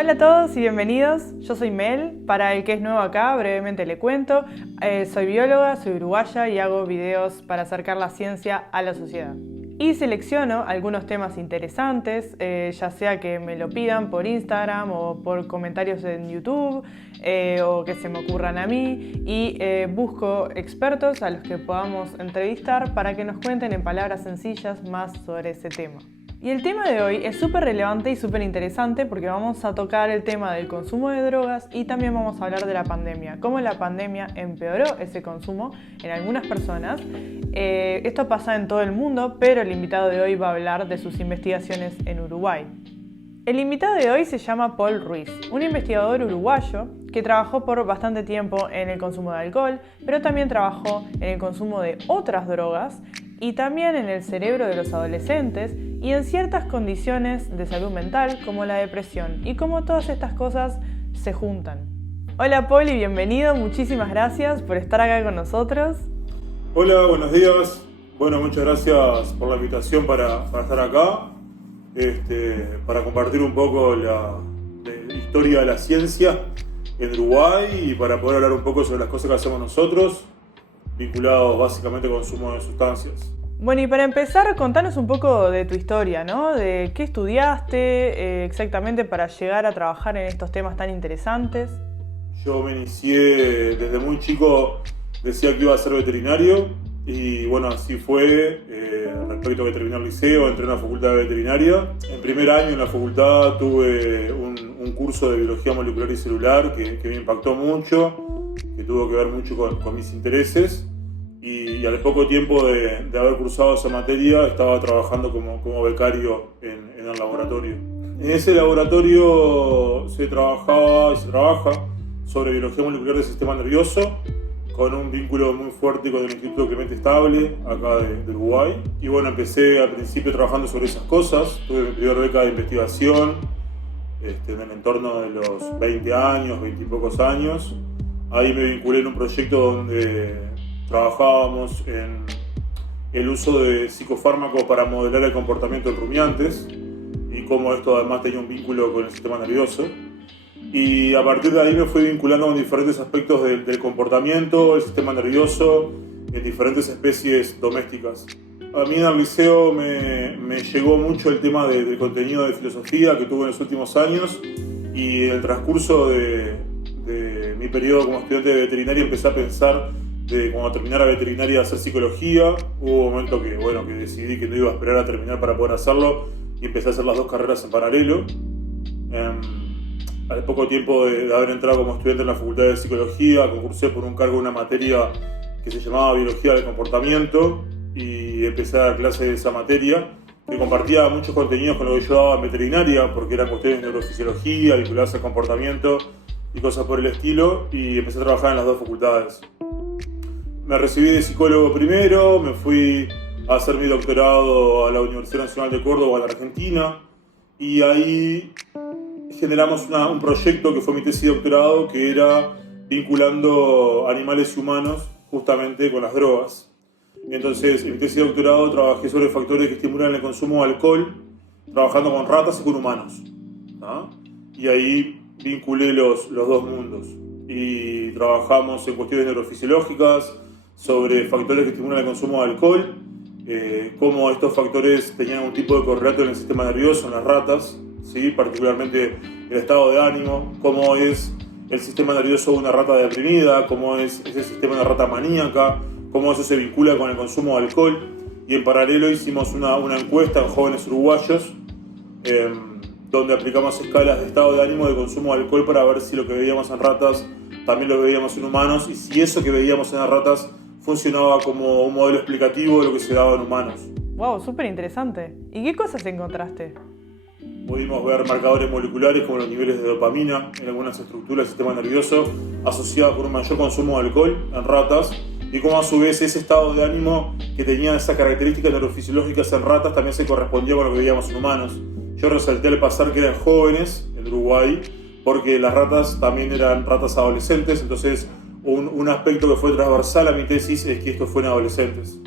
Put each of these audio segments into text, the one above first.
Hola a todos y bienvenidos, yo soy Mel, para el que es nuevo acá brevemente le cuento, soy bióloga, soy uruguaya y hago videos para acercar la ciencia a la sociedad. Y selecciono algunos temas interesantes, ya sea que me lo pidan por Instagram o por comentarios en YouTube o que se me ocurran a mí y busco expertos a los que podamos entrevistar para que nos cuenten en palabras sencillas más sobre ese tema. Y el tema de hoy es súper relevante y súper interesante porque vamos a tocar el tema del consumo de drogas y también vamos a hablar de la pandemia, cómo la pandemia empeoró ese consumo en algunas personas. Esto pasa en todo el mundo, pero el invitado de hoy va a hablar de sus investigaciones en Uruguay. El invitado de hoy se llama Paul Ruiz, un investigador uruguayo que trabajó por bastante tiempo en el consumo de alcohol, pero también trabajó en el consumo de otras drogas y también en el cerebro de los adolescentes y en ciertas condiciones de salud mental como la depresión y cómo todas estas cosas se juntan. Hola Paul y bienvenido, muchísimas gracias por estar acá con nosotros. Hola, buenos días. Bueno, muchas gracias por la invitación para estar acá, para compartir un poco la historia de la ciencia en Uruguay y para poder hablar un poco sobre las cosas que hacemos nosotros, vinculados básicamente al consumo de sustancias. Bueno, y para empezar, contanos un poco de tu historia, ¿no? De qué estudiaste exactamente para llegar a trabajar en estos temas tan interesantes. Yo me inicié desde muy chico, decía que iba a ser veterinario y bueno, así fue. Respecto a que terminé el liceo, entré en la facultad de veterinaria. En primer año en la facultad tuve un curso de biología molecular y celular que me impactó mucho, que tuvo que ver mucho con mis intereses. Y al poco tiempo de haber cursado esa materia estaba trabajando como becario en el laboratorio. En ese laboratorio se trabajaba y se trabaja sobre biología molecular del sistema nervioso, con un vínculo muy fuerte con el Instituto Clemente Estable, acá de Uruguay. Y bueno, empecé al principio trabajando sobre esas cosas. Tuve mi primera beca de investigación en el entorno de los 20 años, 20 y pocos años. Ahí me vinculé en un proyecto donde trabajábamos en el uso de psicofármacos para modelar el comportamiento de rumiantes y cómo esto además tenía un vínculo con el sistema nervioso. Y a partir de ahí me fui vinculando con diferentes aspectos del comportamiento, el sistema nervioso, en diferentes especies domésticas. A mí en el liceo me llegó mucho el tema del contenido de filosofía que tuve en los últimos años y en el transcurso de mi periodo como estudiante de veterinaria empecé a pensar de cuando terminara veterinaria hacer psicología. Hubo un momento que decidí que no iba a esperar a terminar para poder hacerlo y empecé a hacer las dos carreras en paralelo. Al poco tiempo de haber entrado como estudiante en la facultad de psicología, concursé por un cargo en una materia que se llamaba biología del comportamiento y empecé a dar clases de esa materia que compartía muchos contenidos con lo que yo daba en veterinaria porque eran cuestiones de neurofisiología, vinculadas al comportamiento y cosas por el estilo, y empecé a trabajar en las dos facultades. Me recibí de psicólogo primero, me fui a hacer mi doctorado a la Universidad Nacional de Córdoba, en Argentina, y ahí generamos un proyecto que fue mi tesis de doctorado, que era vinculando animales y humanos justamente con las drogas. Entonces, en mi tesis de doctorado trabajé sobre factores que estimulan el consumo de alcohol, trabajando con ratas y con humanos, ¿no? Y ahí vinculé los dos mundos. Y trabajamos en cuestiones neurofisiológicas, sobre factores que estimulan el consumo de alcohol, cómo estos factores tenían un tipo de correlato en el sistema nervioso, en las ratas, ¿sí? Particularmente el estado de ánimo, cómo es el sistema nervioso de una rata deprimida, cómo es ese sistema de una rata maníaca, cómo eso se vincula con el consumo de alcohol. Y en paralelo hicimos una encuesta en jóvenes uruguayos, donde aplicamos escalas de estado de ánimo de consumo de alcohol para ver si lo que veíamos en ratas también lo veíamos en humanos y si eso que veíamos en las ratas funcionaba como un modelo explicativo de lo que se daba en humanos. Wow, súper interesante. ¿Y qué cosas encontraste? Pudimos ver marcadores moleculares como los niveles de dopamina en algunas estructuras del sistema nervioso asociados con un mayor consumo de alcohol en ratas y cómo a su vez ese estado de ánimo que tenía esas características neurofisiológicas en ratas también se correspondía con lo que veíamos en humanos. Yo resalté al pasar que eran jóvenes en Uruguay porque las ratas también eran ratas adolescentes, entonces un aspecto que fue transversal a mi tesis es que estos fueron adolescentes.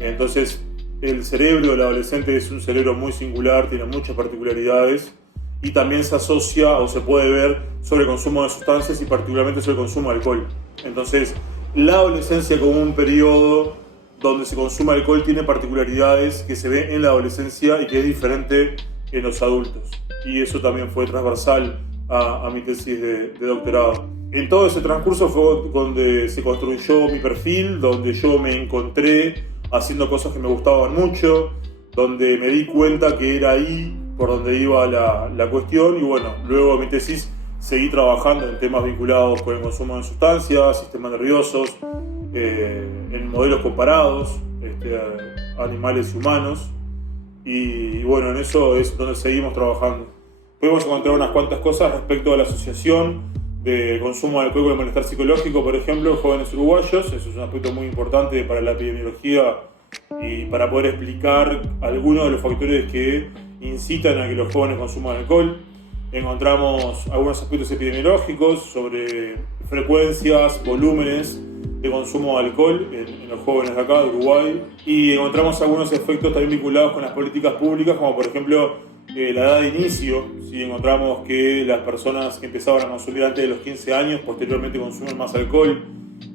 Entonces, el cerebro del adolescente es un cerebro muy singular, tiene muchas particularidades y también se asocia o se puede ver sobre el consumo de sustancias y particularmente sobre el consumo de alcohol. Entonces, la adolescencia como un periodo donde se consume alcohol tiene particularidades que se ven en la adolescencia y que es diferente en los adultos. Y eso también fue transversal a mi tesis de doctorado. En todo ese transcurso fue donde se construyó mi perfil, donde yo me encontré haciendo cosas que me gustaban mucho, donde me di cuenta que era ahí por donde iba la cuestión y bueno, luego de mi tesis seguí trabajando en temas vinculados con el consumo de sustancias, sistemas nerviosos, en modelos comparados, animales y humanos y bueno, en eso es donde seguimos trabajando. Podemos encontrar unas cuantas cosas respecto a la asociación de consumo de alcohol con el malestar psicológico, por ejemplo, en jóvenes uruguayos. Eso es un aspecto muy importante para la epidemiología y para poder explicar algunos de los factores que incitan a que los jóvenes consuman alcohol. Encontramos algunos aspectos epidemiológicos sobre frecuencias, volúmenes de consumo de alcohol en los jóvenes de acá, de Uruguay. Y encontramos algunos efectos también vinculados con las políticas públicas, como por ejemplo la edad de inicio. ¿Sí? Encontramos que las personas que empezaban a consumir antes de los 15 años, posteriormente consumen más alcohol.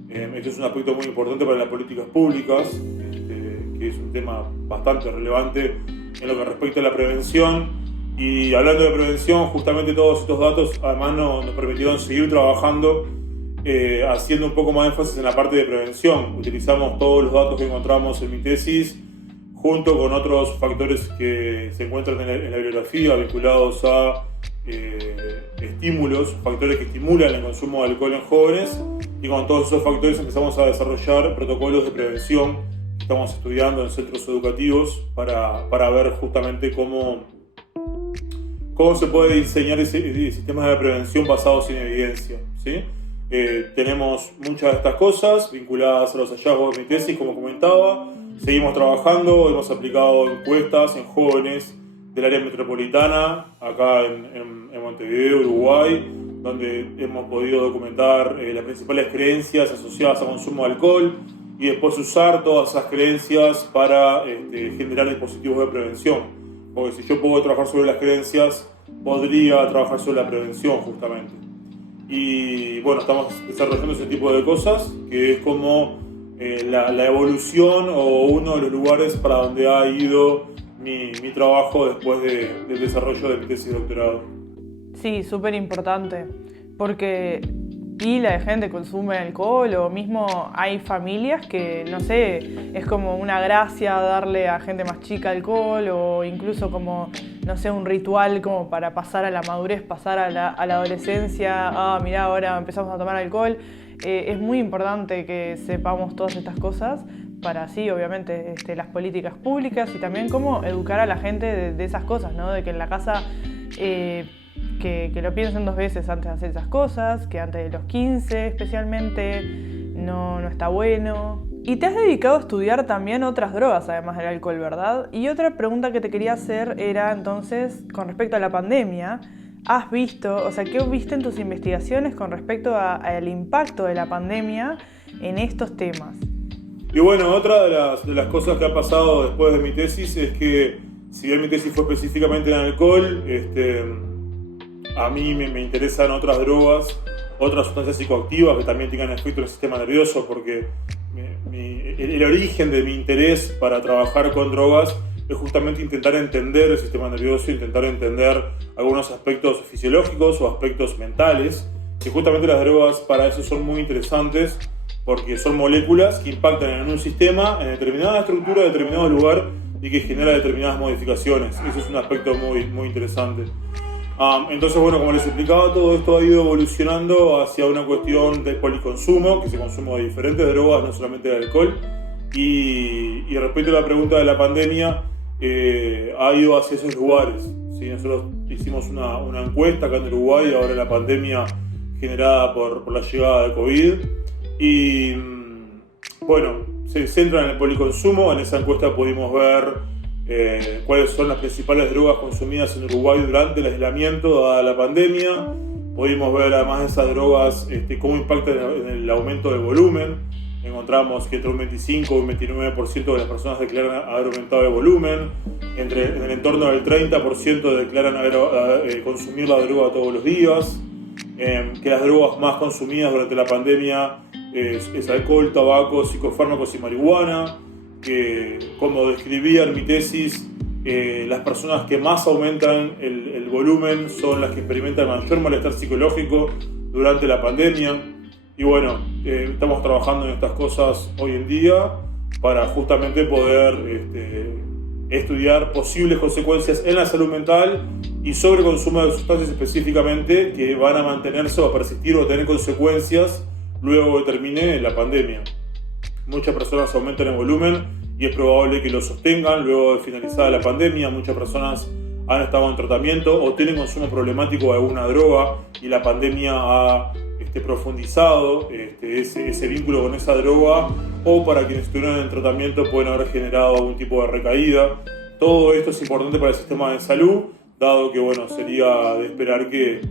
Esto es un aspecto muy importante para las políticas públicas, que es un tema bastante relevante en lo que respecta a la prevención. Y hablando de prevención, justamente todos estos datos además nos permitieron seguir trabajando, haciendo un poco más énfasis en la parte de prevención. Utilizamos todos los datos que encontramos en mi tesis junto con otros factores que se encuentran en la bibliografía vinculados a estímulos, factores que estimulan el consumo de alcohol en jóvenes, y con todos esos factores empezamos a desarrollar protocolos de prevención que estamos estudiando en centros educativos para ver justamente cómo se puede diseñar sistemas de prevención basados en evidencia, ¿sí? Tenemos muchas de estas cosas vinculadas a los hallazgos de mi tesis, como comentaba. Seguimos trabajando, hemos aplicado encuestas en jóvenes del área metropolitana, acá en Montevideo, Uruguay, donde hemos podido documentar las principales creencias asociadas al consumo de alcohol y después usar todas esas creencias para generar dispositivos de prevención. Porque si yo puedo trabajar sobre las creencias, podría trabajar sobre la prevención justamente. Y bueno, estamos desarrollando ese tipo de cosas, que es como la evolución o uno de los lugares para donde ha ido mi trabajo después del desarrollo de mi tesis de doctorado. Sí, súper importante, porque pila de gente consume alcohol o mismo hay familias que, no sé, es como una gracia darle a gente más chica alcohol o incluso como, no sé, un ritual como para pasar a la madurez, pasar a la adolescencia. Mirá, ahora empezamos a tomar alcohol. Es muy importante que sepamos todas estas cosas para así, obviamente, las políticas públicas y también cómo educar a la gente de esas cosas, ¿no? De que en la casa que lo piensen 2 veces antes de hacer esas cosas, que antes de los 15 especialmente no está bueno. Y te has dedicado a estudiar también otras drogas además del alcohol, ¿verdad? Y otra pregunta que te quería hacer era entonces con respecto a la pandemia. ¿Has visto, o sea, qué viste en tus investigaciones con respecto al impacto de la pandemia en estos temas? Y bueno, otra de las cosas que ha pasado después de mi tesis es que, si bien mi tesis fue específicamente en alcohol, a mí me interesan otras drogas, otras sustancias psicoactivas que también tengan efecto en el sistema nervioso, porque el origen de mi interés para trabajar con drogas es justamente intentar entender el sistema nervioso, intentar entender algunos aspectos fisiológicos o aspectos mentales, que justamente las drogas para eso son muy interesantes, porque son moléculas que impactan en un sistema, en determinada estructura, en determinado lugar, y que genera determinadas modificaciones. Eso es un aspecto muy, muy interesante. Entonces, bueno, como les explicaba, todo esto ha ido evolucionando hacia una cuestión de policonsumo, que se consume de diferentes drogas, no solamente de alcohol. Y respecto a la pregunta de la pandemia, ha ido hacia esos lugares, ¿sí? Nosotros hicimos una encuesta acá en Uruguay, ahora la pandemia generada por la llegada de COVID. Y bueno, se centra en el policonsumo. En esa encuesta pudimos ver cuáles son las principales drogas consumidas en Uruguay durante el aislamiento dada la pandemia. Pudimos ver además de esas drogas cómo impactan en el aumento del volumen. encontramos que entre un 25 y un 29% de las personas declaran haber aumentado de volumen, en el entorno del 30% declaran consumir la droga todos los días, que las drogas más consumidas durante la pandemia es alcohol, tabaco, psicofármacos y marihuana, que como describía en mi tesis, las personas que más aumentan el volumen son las que experimentan mayor malestar psicológico durante la pandemia. Y bueno, estamos trabajando en estas cosas hoy en día para justamente poder estudiar posibles consecuencias en la salud mental y sobre el consumo de sustancias específicamente que van a mantenerse o a persistir o a tener consecuencias luego que termine la pandemia. Muchas personas aumentan el volumen y es probable que lo sostengan luego de finalizada la pandemia. Muchas personas han estado en tratamiento o tienen consumo problemático de alguna droga y la pandemia ha profundizado ese vínculo con esa droga, o para quienes estuvieron en tratamiento pueden haber generado algún tipo de recaída. Todo esto es importante para el sistema de salud, dado que bueno, sería de esperar que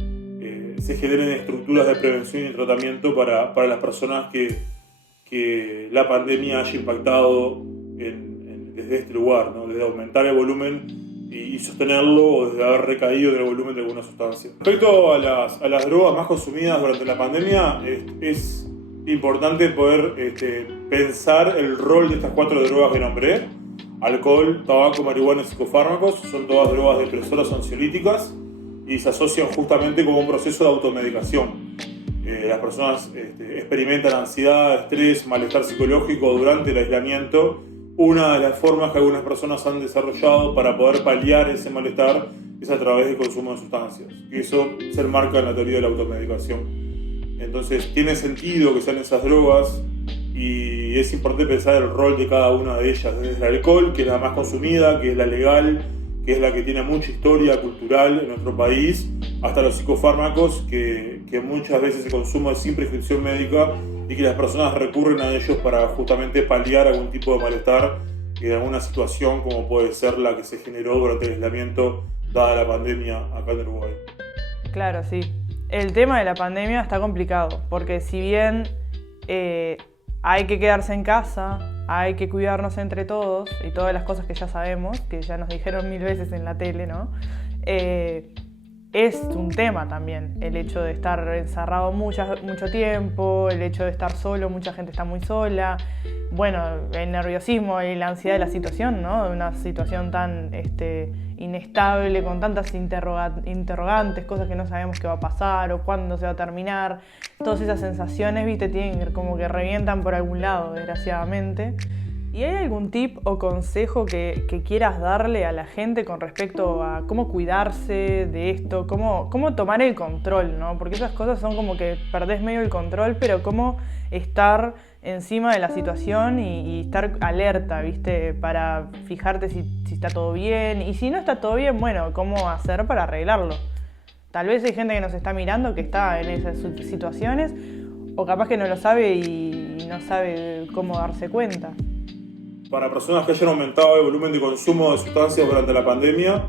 se generen estructuras de prevención y tratamiento para las personas que la pandemia haya impactado desde este lugar, ¿no? Desde aumentar el volumen y sostenerlo, o desde haber recaído en el volumen de alguna sustancia. Respecto a las drogas más consumidas durante la pandemia, es importante poder pensar el rol de estas 4 drogas que nombré: alcohol, tabaco, marihuana y psicofármacos. Son todas drogas depresoras o ansiolíticas y se asocian justamente como un proceso de automedicación. Las personas experimentan ansiedad, estrés, malestar psicológico durante el aislamiento. Una de las formas que algunas personas han desarrollado para poder paliar ese malestar es a través del consumo de sustancias. Y eso se enmarca en la teoría de la automedicación. Entonces tiene sentido que sean esas drogas y es importante pensar el rol de cada una de ellas. Desde el alcohol, que es la más consumida, que es la legal, que es la que tiene mucha historia cultural en nuestro país, hasta los psicofármacos, que muchas veces se consumen sin prescripción médica y que las personas recurren a ellos para justamente paliar algún tipo de malestar en alguna situación, como puede ser la que se generó durante el aislamiento dada la pandemia acá en Uruguay. Claro, sí. El tema de la pandemia está complicado, porque si bien hay que quedarse en casa, hay que cuidarnos entre todos y todas las cosas que ya sabemos, que ya nos dijeron 1000 veces en la tele, ¿no? Es un tema también el hecho de estar encerrado mucho tiempo, el hecho de estar solo, mucha gente está muy sola. Bueno, el nerviosismo y la ansiedad de la situación, ¿no? De una situación tan inestable, con tantas interrogantes, cosas que no sabemos qué va a pasar o cuándo se va a terminar. Todas esas sensaciones, ¿viste? Como que revientan por algún lado, desgraciadamente. ¿Y hay algún tip o consejo que quieras darle a la gente con respecto a cómo cuidarse de esto, cómo tomar el control, ¿no? Porque esas cosas son como que perdés medio el control, pero cómo estar encima de la situación y estar alerta, ¿viste? Para fijarte si está todo bien, y si no está todo bien, bueno, cómo hacer para arreglarlo. Tal vez hay gente que nos está mirando que está en esas situaciones, o capaz que no lo sabe y no sabe cómo darse cuenta. Para personas que hayan aumentado el volumen de consumo de sustancias durante la pandemia,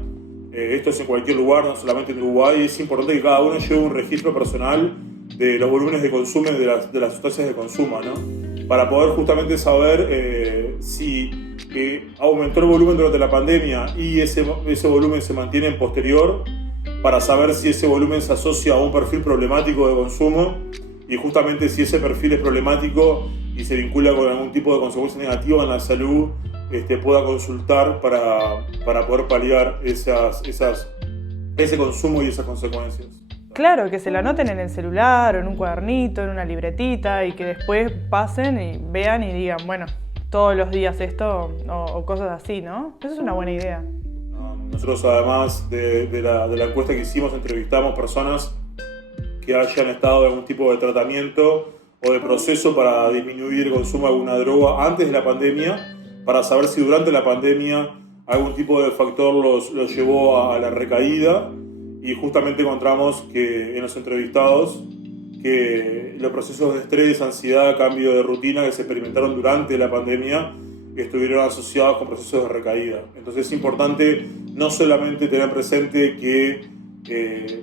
esto es en cualquier lugar, no solamente en Uruguay, es importante que cada uno lleve un registro personal de los volúmenes de consumo de las sustancias que consuma, ¿no? Para poder justamente saber si aumentó el volumen durante la pandemia y ese volumen se mantiene en posterior, para saber si ese volumen se asocia a un perfil problemático de consumo, y justamente si ese perfil es problemático y se vincula con algún tipo de consecuencia negativa en la salud, pueda consultar para poder paliar ese consumo y esas consecuencias. Claro, que se lo anoten en el celular o en un cuadernito, en una libretita, y que después pasen y vean y digan, bueno, todos los días esto o cosas así, ¿no? Eso es una buena idea. Nosotros, además de la encuesta que hicimos, entrevistamos personas que hayan estado en algún tipo de tratamiento o de proceso para disminuir el consumo de alguna droga antes de la pandemia, para saber si durante la pandemia algún tipo de factor los llevó a la recaída, y justamente encontramos que en los entrevistados que los procesos de estrés, ansiedad, cambio de rutina que se experimentaron durante la pandemia estuvieron asociados con procesos de recaída. Entonces es importante no solamente tener presente que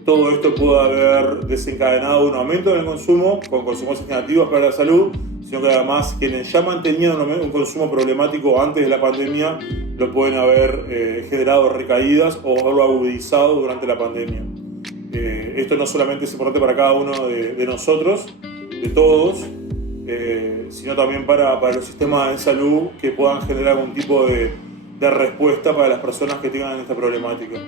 todo esto puede haber desencadenado un aumento en el consumo con consecuencias negativas para la salud, sino que además quienes ya mantenían un consumo problemático antes de la pandemia lo pueden haber generado recaídas o haberlo agudizado durante la pandemia. Esto no solamente es importante para cada uno de nosotros, de todos, sino también para los sistemas de salud que puedan generar algún tipo de respuesta para las personas que tengan esta problemática.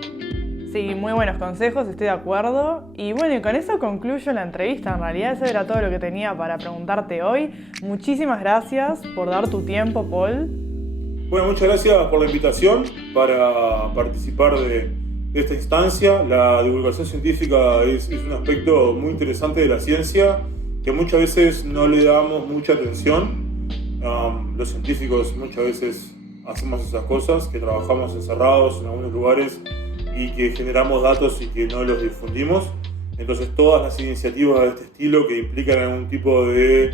Sí, muy buenos consejos, estoy de acuerdo. Y bueno, y con eso concluyo la entrevista. En realidad eso era todo lo que tenía para preguntarte hoy. Muchísimas gracias por dar tu tiempo, Paul. Bueno, muchas gracias por la invitación para participar de esta instancia. La divulgación científica es un aspecto muy interesante de la ciencia que muchas veces no le damos mucha atención. Los científicos muchas veces hacemos esas cosas, que trabajamos encerrados en algunos lugares y que generamos datos y que no los difundimos. Entonces todas las iniciativas de este estilo que implican algún tipo de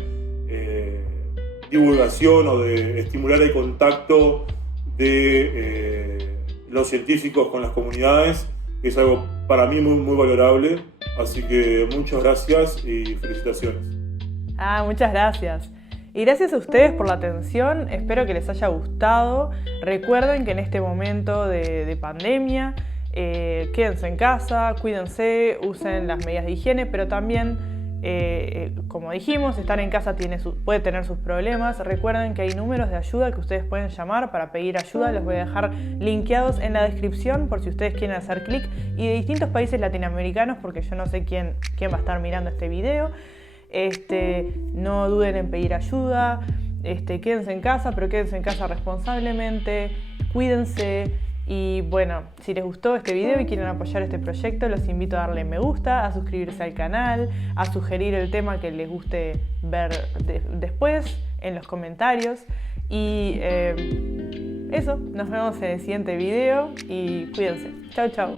divulgación o de estimular el contacto de los científicos con las comunidades es algo para mí muy, muy valorable. Así que muchas gracias y felicitaciones. Muchas gracias. Y gracias a ustedes por la atención, espero que les haya gustado. Recuerden que en este momento de pandemia, quédense en casa, cuídense, usen las medidas de higiene, pero también, como dijimos, estar en casa puede tener sus problemas. Recuerden que hay números de ayuda que ustedes pueden llamar para pedir ayuda, los voy a dejar linkeados en la descripción por si ustedes quieren hacer clic, y de distintos países latinoamericanos, porque yo no sé quién va a estar mirando este video. No duden en pedir ayuda, quédense en casa, pero quédense en casa responsablemente, cuídense. Y bueno, si les gustó este video y quieren apoyar este proyecto, los invito a darle me gusta, a suscribirse al canal, a sugerir el tema que les guste ver después en los comentarios. Y eso, nos vemos en el siguiente video y cuídense. Chau, chau.